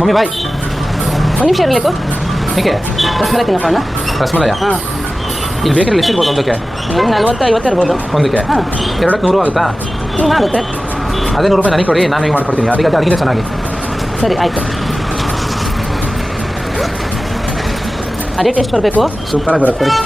Mummy ಬಾಯ್. ಒಂದು ನಿಮಿಷ ಇರಲಿಕ್ಕೂ. ಏಕೆ? ರಸಮಲೈ ತಿನ್ನಪ್ಪ ಅಣ್ಣ. ರಸಮಲಯ? ಹಾಂ. ಇಲ್ಲಿ ಬೇಕರಿ ಎಷ್ಟಿರ್ಬೋದು ಒಂದಕ್ಕೆ? 40-50 ಇರ್ಬೋದು ಒಂದಕ್ಕೆ. ಹಾಂ. 2ಕ್ಕೆ 100 ಆಗುತ್ತಾ? ಆಗುತ್ತೆ. ಅದೇ 100 ರೂಪಾಯಿ ನನಗೆ ಕೊಡಿ, ನಾನು ಹಿಂಗೆ ಮಾಡ್ಕೊಡ್ತೀನಿ. ಅದಕ್ಕಿಂತ ಚೆನ್ನಾಗಿ. ಸರಿ ಆಯಿತು. ಅದೇ ಟೇಸ್ಟ್ ಬರಬೇಕು. ಸೂಪರಾಗಿ ಬರುತ್ತೆ ಕೊಡಿ.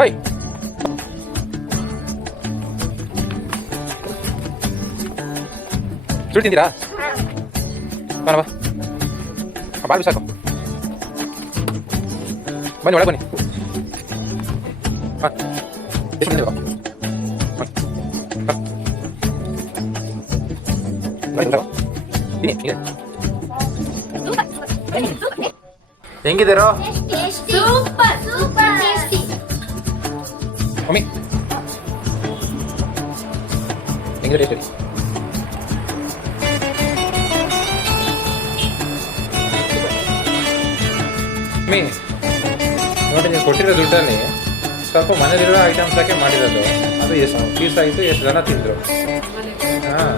ಓಯ್, ಸುಳ್ಳು ತಿಂತೀರಾ? ಬಾ ಬಾಲ್ ಬಿಸಾಕು. ಬನ್ನಿ ಒಳಗೆ ಬನ್ನಿ. ಹಾಂ ಎಷ್ಟು ಮಂದಿ ಹೆಂಗಿದ್ದೀರೋ ಮಮ್ಮಿ? ಹೆಂಗಿದೆ ಟೇಸ್ಟ್? ಮಮ್ಮಿ ನೋಡಿ, ನೀವು ಕೊಟ್ಟಿರೋ ದುಡ್ಡಲ್ಲಿ ಸ್ವಲ್ಪ ಮನೇಲಿರೋ ಐಟಮ್ಸ್ ಹಾಕಿ ಮಾಡಿರೋದು. ಅದು ಎಷ್ಟು ಪೀಸ್ ಆಯಿತು, ಎಷ್ಟು ಜನ ತಿಂದರು. ಹಾಂ